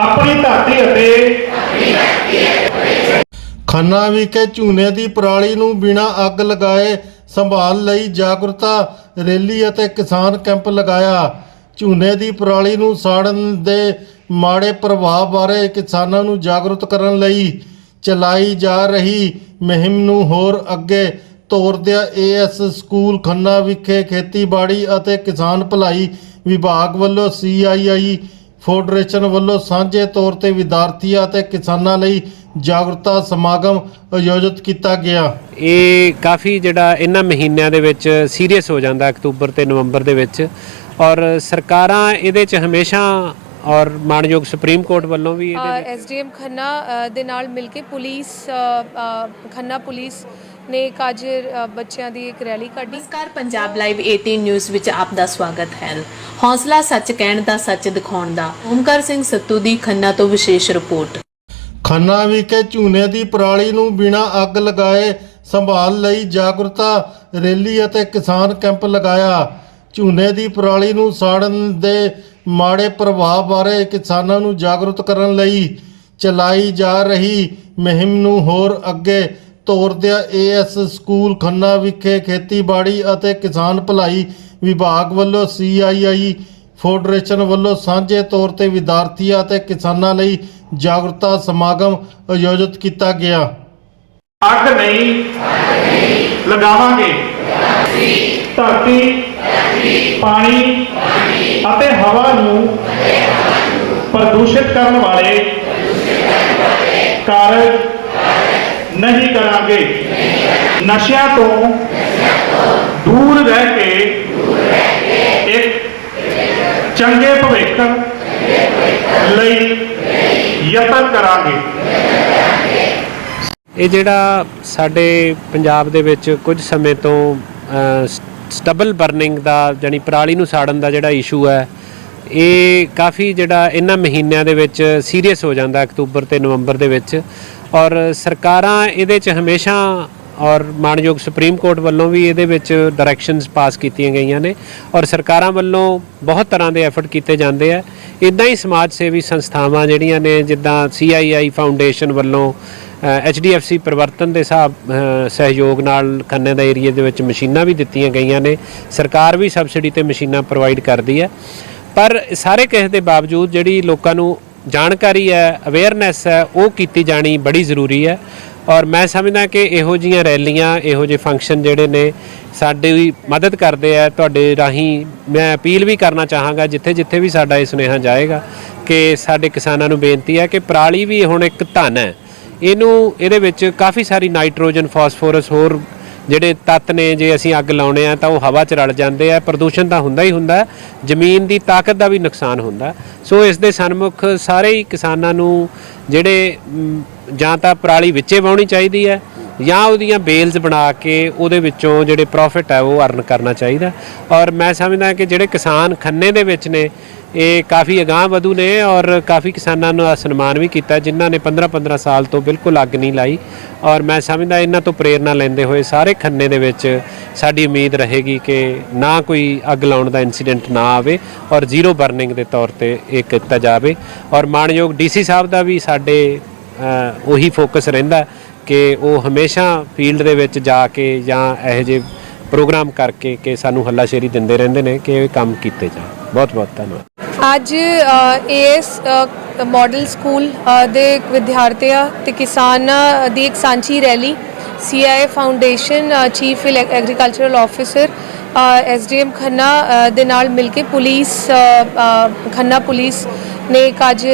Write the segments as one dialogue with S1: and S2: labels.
S1: ਆਪਣੀ ਧਰਤੀ ਅਤੇ
S2: ਖੰਨਾ ਵਿਖੇ ਝੂਨੇ ਦੀ ਪਰਾਲੀ ਨੂੰ ਬਿਨਾਂ ਅੱਗ ਲਗਾਏ ਸੰਭਾਲ ਲਈ ਜਾਗਰੂਕਤਾ ਰੈਲੀ ਅਤੇ ਕਿਸਾਨ ਕੈਂਪ ਲਗਾਇਆ। ਝੂਨੇ ਦੀ ਪਰਾਲੀ ਨੂੰ ਸਾੜਨ ਦੇ ਮਾੜੇ ਪ੍ਰਭਾਵ ਬਾਰੇ ਕਿਸਾਨਾਂ ਨੂੰ ਜਾਗਰੂਕ ਕਰਨ ਲਈ ਚਲਾਈ ਜਾ ਰਹੀ ਮੁਹਿੰਮ ਨੂੰ ਹੋਰ ਅੱਗੇ ਤੋਰਦਿਆਂ ਏਐਸ ਸਕੂਲ ਖੰਨਾ ਵਿਖੇ ਖੇਤੀਬਾੜੀ ਅਤੇ ਕਿਸਾਨ ਭਲਾਈ ਵਿਭਾਗ ਵੱਲੋਂ ਸੀਆਈਆਈ ਫੈਡਰੇਸ਼ਨ ਵੱਲੋਂ ਸਾਂਝੇ ਤੌਰ ਤੇ ਵਿਦਿਆਰਥੀਆਂ ਅਤੇ ਕਿਸਾਨਾਂ ਲਈ ਜਾਗਰੂਕਤਾ ਸਮਾਗਮ ਆਯੋਜਿਤ ਕੀਤਾ ਗਿਆ।
S3: ਇਹ ਕਾਫੀ ਜਿਹੜਾ ਇਹਨਾਂ ਮਹੀਨਿਆਂ ਦੇ ਵਿੱਚ ਸੀਰੀਅਸ ਹੋ ਜਾਂਦਾ ਅਕਤੂਬਰ ਤੇ ਨਵੰਬਰ ਦੇ ਵਿੱਚ। ਔਰ ਸਰਕਾਰਾਂ ਇਹਦੇ 'ਚ ਹਮੇਸ਼ਾ ਔਰ ਮਾਨਯੋਗ ਸੁਪਰੀਮ ਕੋਰਟ ਵੱਲੋਂ ਵੀ ਇਹਦੇ
S4: ਐਸਡੀਐਮ ਖੰਨਾ ਦੇ ਨਾਲ ਮਿਲ ਕੇ ਪੁਲਿਸ ਖੰਨਾ ਪੁਲਿਸ ਨੇ ਇੱਕ ਅੱਜ ਅ, ਬੱਚਿਆਂ ਦੀ ਇੱਕ ਰੈਲੀ ਕੱਢੀ।
S5: ਨਮਸਕਾਰ ਪੰਜਾਬ ਲਾਈਵ 18 ਨਿਊਜ਼ ਵਿੱਚ ਆਪ ਦਾ ਸਵਾਗਤ ਹੈ। ਹੌਸਲਾ ਸੱਚ ਕਹਿਣ ਦਾ ਸੱਚ ਦਿਖਾਉਣ ਦਾ। ਓਮਕਾਰ ਸਿੰਘ ਸੱਤੂ ਦੀ ਖੰਨਾ ਤੋਂ ਵਿਸ਼ੇਸ਼ ਰਿਪੋਰਟ।
S2: ਖੰਨਾ ਵਿਖੇ ਝੂਨੇ ਦੀ ਪਰਾਲੀ ਨੂੰ ਬਿਨਾਂ ਅੱਗ ਲਗਾਏ ਸੰਭਾਲ ਲਈ ਜਾਗਰੂਕਤਾ ਰੈਲੀ ਅਤੇ ਕਿਸਾਨ ਕੈਂਪ ਲਗਾਇਆ। ਝੂਨੇ ਦੀ ਪਰਾਲੀ ਨੂੰ ਸਾੜਨ ਦੇ ਮਾੜੇ ਪ੍ਰਭਾਵ ਬਾਰੇ ਕਿਸਾਨਾਂ ਨੂੰ ਜਾਗਰੂਕ ਕਰਨ ਲਈ ਚਲਾਈ ਜਾ ਰਹੀ ਮੁਹਿੰਮ ਨੂੰ ਹੋਰ ਅੱਗੇ ਤੋਰਦਿਆਂ ਏਐਸ ਸਕੂਲ ਖੰਨਾ ਵਿਖੇ ਖੇਤੀਬਾੜੀ ਅਤੇ ਕਿਸਾਨ ਭਲਾਈ ਵਿਭਾਗ ਵੱਲੋਂ ਸੀਆਈਆਈ ਫੈਡਰੇਸ਼ਨ ਵੱਲੋਂ ਸਾਂਝੇ ਤੌਰ ਤੇ ਵਿਦਿਆਰਥੀਆਂ ਅਤੇ ਕਿਸਾਨਾਂ ਲਈ ਜਾਗਰੂਕਤਾ ਸਮਾਗਮ ਆਯੋਜਿਤ ਕੀਤਾ ਗਿਆ।
S1: ਅੱਗ ਨਹੀਂ ਲਗਾਵਾਂਗੇ। ਧਰਤੀ ਪਾਣੀ ਅਤੇ ਹਵਾ ਨੂੰ ਪ੍ਰਦੂਸ਼ਿਤ ਕਰਨ ਵਾਲੇ ਕਾਰਜ ਨਹੀਂ ਕਰਾਂਗੇ। ਨਸ਼ਿਆਂ ਤੋਂ ਦੂਰ ਰਹਿ ਕੇ ਇੱਕ ਚੰਗੇ ਭਵਿੱਖ ਲਈ ਯਤਨ ਕਰਾਂਗੇ।
S3: ਇਹ ਜਿਹੜਾ ਸਾਡੇ ਪੰਜਾਬ ਦੇ ਵਿੱਚ ਕੁਝ ਸਮੇਂ ਤੋਂ ਸਟਬਲ ਬਰਨਿੰਗ ਦਾ ਜਾਨੀ ਪਰਾਲੀ ਨੂੰ ਸਾੜਨ ਦਾ ਜਿਹੜਾ ਇਸ਼ੂ ਹੈ, ਇਹ ਕਾਫੀ ਜਿਹੜਾ ਇਹਨਾਂ ਮਹੀਨਿਆਂ ਦੇ ਵਿੱਚ ਸੀਰੀਅਸ ਹੋ ਜਾਂਦਾ ਅਕਤੂਬਰ ਤੇ ਨਵੰਬਰ ਦੇ ਵਿੱਚ। ਔਰ ਸਰਕਾਰਾਂ ਇਹਦੇ 'ਚ ਹਮੇਸ਼ਾ ਔਰ ਮਾਨਯੋਗ ਸੁਪਰੀਮ ਕੋਰਟ ਵੱਲੋਂ ਵੀ ਇਹਦੇ ਵਿੱਚ ਡਾਇਰੈਕਸ਼ਨਸ ਪਾਸ ਕੀਤੀਆਂ ਗਈਆਂ ਨੇ। ਔਰ ਸਰਕਾਰਾਂ ਵੱਲੋਂ ਬਹੁਤ ਤਰ੍ਹਾਂ ਦੇ ਐਫਰਟ ਕੀਤੇ ਜਾਂਦੇ ਆ। ਇਦਾਂ ਹੀ ਸਮਾਜ ਸੇਵੀ ਸੰਸਥਾਵਾਂ ਜਿਹੜੀਆਂ ਨੇ, ਜਿੱਦਾਂ ਸੀਆਈਆਈ ਫਾਊਂਡੇਸ਼ਨ ਵੱਲੋਂ ਐਚਡੀਐਫਸੀ ਪਰਿਵਰਤਨ ਦੇ ਹਿਸਾਬ ਸਹਿਯੋਗ ਨਾਲ ਖੰਨੇ ਦਾ ਏਰੀਆ ਦੇ ਵਿੱਚ ਮਸ਼ੀਨਾਂ ਵੀ ਦਿੱਤੀਆਂ ਗਈਆਂ ਨੇ। ਸਰਕਾਰ ਵੀ ਸਬਸਿਡੀ ਤੇ ਮਸ਼ੀਨਾਂ ਪ੍ਰੋਵਾਈਡ ਕਰਦੀ ਹੈ। ਪਰ ਸਾਰੇ ਕਿਸੇ ਦੇ ਬਾਵਜੂਦ ਜਿਹੜੀ ਲੋਕਾਂ ਨੂੰ ਜਾਣਕਾਰੀ ਹੈ ਅਵੇਅਰਨੈਸ ਹੈ, ਉਹ ਕੀਤੀ ਜਾਣੀ ਬੜੀ ਜ਼ਰੂਰੀ ਹੈ। ਔਰ ਮੈਂ ਸਮਝਦਾ ਕਿ ਇਹੋ ਜੀਆਂ ਰੈਲੀਆਂ, ਇਹੋ ਜਿਹੇ ਫੰਕਸ਼ਨ ਜਿਹੜੇ ਨੇ, ਸਾਡੀ ਮਦਦ ਕਰਦੇ ਆ, ਤੁਹਾਡੇ ਰਾਹੀਂ ਮੈਂ ਅਪੀਲ ਵੀ ਕਰਨਾ ਚਾਹਾਂਗਾ ਜਿੱਥੇ ਜਿੱਥੇ ਵੀ ਸਾਡਾ ਇਹ ਸੁਨੇਹਾ ਜਾਏਗਾ, ਕਿ ਸਾਡੇ ਕਿਸਾਨਾਂ ਨੂੰ ਬੇਨਤੀ ਹੈ ਕਿ ਪਰਾਲੀ ਵੀ ਹੁਣ ਇੱਕ ਧਨ ਹੈ। ਇਹਨੂੰ, ਇਹਦੇ ਵਿੱਚ ਕਾਫੀ ਸਾਰੀ ਨਾਈਟ੍ਰੋਜਨ, ਫਾਸਫੋਰਸ, ਹੋਰ ਜਿਹੜੇ ਤੱਤ ਨੇ, ਜੇ ਅਸੀਂ ਅੱਗ ਲਾਉਣੇ ਆ ਤਾਂ ਉਹ ਹਵਾ 'ਚ ਰਲ ਜਾਂਦੇ ਆ, ਪ੍ਰਦੂਸ਼ਣ ਤਾਂ ਹੁੰਦਾ ਹੀ ਹੁੰਦਾ, ਜ਼ਮੀਨ ਦੀ ਤਾਕਤ ਦਾ ਵੀ ਨੁਕਸਾਨ ਹੁੰਦਾ। ਸੋ ਇਸ ਦੇ ਸਨਮੁਖ ਸਾਰੇ ਹੀ ਕਿਸਾਨਾਂ ਨੂੰ ਜਿਹੜੇ ਜਾਂ ਤਾਂ ਪਰਾਲੀ ਵਿੱਚੇ ਵਾਉਣੀ ਚਾਹੀਦੀ ਹੈ ਜਾਂ ਉਹਦੀਆਂ ਬੇਲਸ ਬਣਾ ਕੇ ਉਹਦੇ ਵਿੱਚੋਂ ਜਿਹੜੇ ਪ੍ਰੋਫਿਟ ਹੈ ਉਹ ਅਰਨ ਕਰਨਾ ਚਾਹੀਦਾ ਔਰ ਮੈਂ ਸਮਝਦਾ ਕਿ ਜਿਹੜੇ ਕਿਸਾਨ ਖੰਨੇ ਦੇ ਵਿੱਚ ਨੇ, ਇਹ ਕਾਫੀ ਅਗਾਹ ਵਧੂ ਨੇ ਔਰ ਕਾਫੀ ਕਿਸਾਨਾਂ ਨੂੰ ਸਨਮਾਨ ਵੀ ਕੀਤਾ, ਜਿਨ੍ਹਾਂ ਨੇ 15-15 ਸਾਲ ਤੋਂ ਬਿਲਕੁਲ ਅੱਗ ਨਹੀਂ ਲਾਈ। ਔਰ ਮੈਂ ਸਮਝਦਾ ਇਹਨਾਂ ਤੋਂ ਪ੍ਰੇਰਣਾ ਲੈਂਦੇ ਹੋਏ ਸਾਰੇ ਖੰਨੇ ਦੇ ਵਿੱਚ ਸਾਡੀ ਉਮੀਦ ਰਹੇਗੀ ਕਿ ਨਾ ਕੋਈ ਅੱਗ ਲਾਉਣ ਦਾ ਇਨਸੀਡੈਂਟ ਨਾ ਆਵੇ ਔਰ ਜ਼ੀਰੋ ਬਰਨਿੰਗ ਦੇ ਤੌਰ ਤੇ ਇਹ ਕੀਤਾ ਜਾਵੇ। ਔਰ ਮਾਨਯੋਗ ਡੀਸੀ ਸਾਹਿਬ ਦਾ ਵੀ ਸਾਡੇ ਉਹੀ ਫੋਕਸ ਰਹਿੰਦਾ ਕਿ ਉਹ ਹਮੇਸ਼ਾ ਫੀਲਡ ਦੇ ਵਿੱਚ ਜਾ ਕੇ ਜਾਂ ਇਹੋ ਜਿਹੇ ਪ੍ਰੋਗਰਾਮ ਕਰਕੇ ਕਿ ਸਾਨੂੰ ਹੱਲਾਸ਼ੇਰੀ ਦਿੰਦੇ ਰਹਿੰਦੇ ਨੇ ਕਿ ਇਹ ਕੰਮ ਕੀਤੇ ਜਾਣ। ਬਹੁਤ ਬਹੁਤ ਧੰਨਵਾਦ।
S4: ਅੱਜ ਏਐਸ ਮਾਡਲ ਸਕੂਲ ਦੇ ਵਿਦਿਆਰਥੀਆਂ ਤੇ ਕਿਸਾਨਾਂ ਦੀ ਇੱਕ ਸਾਂਝੀ rally CIA foundation chief agricultural officer SDM Khanna ਦੇ ਨਾਲ ਮਿਲ ਕੇ ਪੁਲਿਸ ਖੰਨਾ ਪੁਲਿਸ ਨੇ ਇੱਕ ਅੱਜ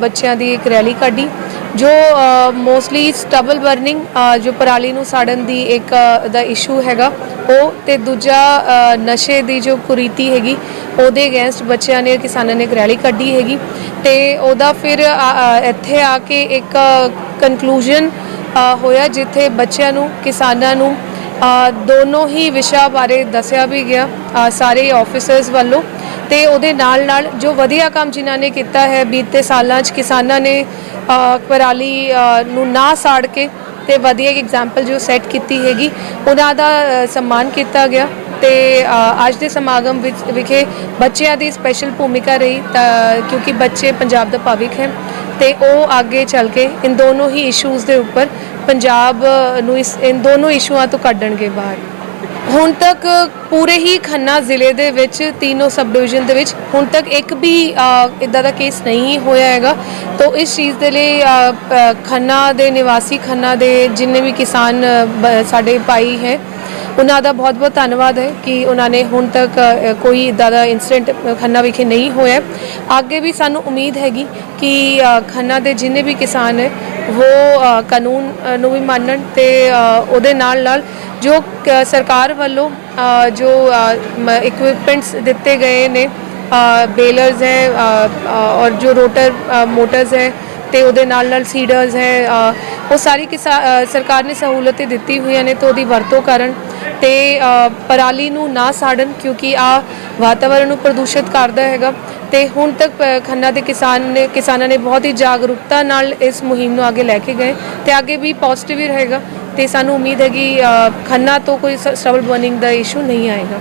S4: ਬੱਚਿਆਂ ਦੀ ਇੱਕ ਰੈਲੀ ਕੱਢੀ। ਜੋ ਮੋਸਟਲੀ ਸਟਬਲ ਬਰਨਿੰਗ ਜੋ ਪਰਾਲੀ ਨੂੰ ਸਾੜਨ ਦੀ ਇੱਕ ਦਾ ਇਸ਼ੂ ਹੈਗਾ, ਉਹ ਤੇ ਦੂਜਾ ਨਸ਼ੇ ਦੀ ਜੋ ਕੁਰੀਤੀ ਹੈਗੀ, ਉਹਦੇ ਅਗੇਂਸਟ ਬੱਚਿਆਂ ਨੇ, ਕਿਸਾਨਾਂ ਨੇ ਇੱਕ ਰੈਲੀ ਕੱਢੀ ਹੈਗੀ ਤੇ ਉਹਦਾ ਫਿਰ ਇੱਥੇ ਆ ਕੇ ਇੱਕ ਕਨਕਲੂਜਨ ਹੋਇਆ ਜਿੱਥੇ ਬੱਚਿਆਂ ਨੂੰ, ਕਿਸਾਨਾਂ ਨੂੰ ਦੋਨੋਂ ਹੀ ਵਿਸ਼ਾ ਬਾਰੇ ਦੱਸਿਆ ਵੀ ਗਿਆ ਸਾਰੇ ਆਫੀਸਰਸ ਵੱਲੋਂ ਤੇ ਉਹਦੇ ਨਾਲ ਨਾਲ ਜੋ ਵਧੀਆ ਕੰਮ ਜਿਨ੍ਹਾਂ ਨੇ ਕੀਤਾ ਹੈ, ਬੀਤੇ ਸਾਲਾਂ 'ਚ ਕਿਸਾਨਾਂ ਨੇ ਅ, ਪਰਾਲੀ ਨੂੰ ਨਾ ਸਾੜ ਕੇ ਤੇ ਵਧੀਆ ਇੱਕ ਐਗਜ਼ਾਮਪਲ ਜੋ ਸੈੱਟ ਕੀਤੀ ਹੈਗੀ ਉਹਨਾਂ ਦਾ ਸਨਮਾਨ ਕੀਤਾ ਗਿਆ ਤੇ ਅੱਜ ਦੇ ਸਮਾਗਮ ਵਿੱਚ ਵਿਖੇ ਬੱਚਿਆਂ ਦੀ ਸਪੈਸ਼ਲ ਭੂਮਿਕਾ ਰਹੀ ਤਾਂ ਕਿਉਂਕਿ ਬੱਚੇ ਪੰਜਾਬ ਦਾ ਭਵਿੱਖ ਹੈ ਤੇ ਉਹ ਅੱਗੇ ਚੱਲ ਕੇ ਇਨ ਦੋਨੋਂ ਹੀ ਇਸ਼ੂਜ਼ ਦੇ ਉੱਪਰ ਪੰਜਾਬ ਨੂੰ ਇਸ ਇਨ ਦੋਨੋਂ ਇਸ਼ੂਆਂ ਤੋਂ ਕੱਢਣਗੇ ਬਾਹਰ। ਹੁਣ ਤੱਕ ਪੂਰੇ ਹੀ ਖੰਨਾ ਜ਼ਿਲ੍ਹੇ ਦੇ ਵਿੱਚ, ਤਿੰਨੋਂ ਸਬ ਡਿਵੀਜ਼ਨ ਦੇ ਵਿੱਚ, ਹੁਣ ਤੱਕ ਇੱਕ ਵੀ ਇਦਾਂ ਦਾ ਕੇਸ ਨਹੀਂ ਹੋਇਆ ਹੈਗਾ। ਤਾਂ ਇਸ ਚੀਜ਼ ਦੇ ਲਈ ਖੰਨਾ ਦੇ ਨਿਵਾਸੀ, ਖੰਨਾ ਦੇ ਜਿੰਨੇ ਵੀ ਕਿਸਾਨ ਬ- ਸਾਡੇ ਭਾਈ ਹੈ, ਉਹਨਾਂ ਦਾ ਬਹੁਤ ਬਹੁਤ ਧੰਨਵਾਦ ਹੈ ਕਿ ਉਹਨਾਂ ਨੇ ਹੁਣ ਤੱਕ ਕੋਈ ਇਦਾਂ ਦਾ ਇਨਸੀਡੈਂਟ ਖੰਨਾ ਵਿਖੇ ਨਹੀਂ ਹੋਇਆ। ਅੱਗੇ ਵੀ ਸਾਨੂੰ ਉਮੀਦ ਹੈਗੀ ਕਿ ਖੰਨਾ ਦੇ ਜਿੰਨੇ ਵੀ ਕਿਸਾਨ ਹੈ, ਉਹ ਕਾਨੂੰਨ ਨੂੰ ਵੀ ਮੰਨਣ ਤੇ ਉਹਦੇ ਨਾਲ ਨਾਲ ਜੋ ਸਰਕਾਰ ਵੱਲੋਂ ਜੋ ਇਕਵਿਪਮੈਂਟਸ ਦਿੱਤੇ ਗਏ ਨੇ ਬੇਲਰਸ ਹੈ ਔਰ ਜੋ ਰੋਟਰ ਮੋਟਰਸ ਹੈ ਤੇ ਉਹਦੇ ਨਾਲ ਨਾਲ ਸੀਡਰਸ ਹੈ ਉਹ ਸਾਰੀ ਕਿਸਾ- ਸਰਕਾਰ ਨੇ ਸਹੂਲਤਾਂ ਦਿੱਤੀ ਹੋਈਆਂ ਨੇ ਤਾਂ ਉਹਦੀ ਵਰਤੋਂ ਕਰਨ ਤੇ ਪਰਾਲੀ ਨੂੰ ਨਾ ਸਾੜਨ ਕਿਉਂਕਿ ਆ ਵਾਤਾਵਰਣ ਨੂੰ ਪ੍ਰਦੂਸ਼ਿਤ ਕਰਦਾ ਹੈਗਾ ਤੇ ਹੁਣ ਤੱਕ ਖੰਨਾ ਦੇ ਕਿਸਾਨ ਨੇ, ਕਿਸਾਨਾਂ ਨੇ ਬਹੁਤ ਹੀ ਜਾਗਰੂਕਤਾ ਨਾਲ ਇਸ ਮੁਹਿੰਮ ਨੂੰ ਅੱਗੇ ਲੈ ਕੇ ਗਏ ਤੇ ਅੱਗੇ ਵੀ ਪੋਜ਼ਿਟਿਵ ਹੀ ਰਹੇਗਾ। ਤੇ ਸਾਨੂੰ ਉਮੀਦ ਹੈ ਕਿ ਖੰਨਾ ਤੋਂ ਕੋਈ ਸਟਬਲ ਬਰਨਿੰਗ ਦਾ ਇਸ਼ੂ ਨਹੀਂ ਆਏਗਾ।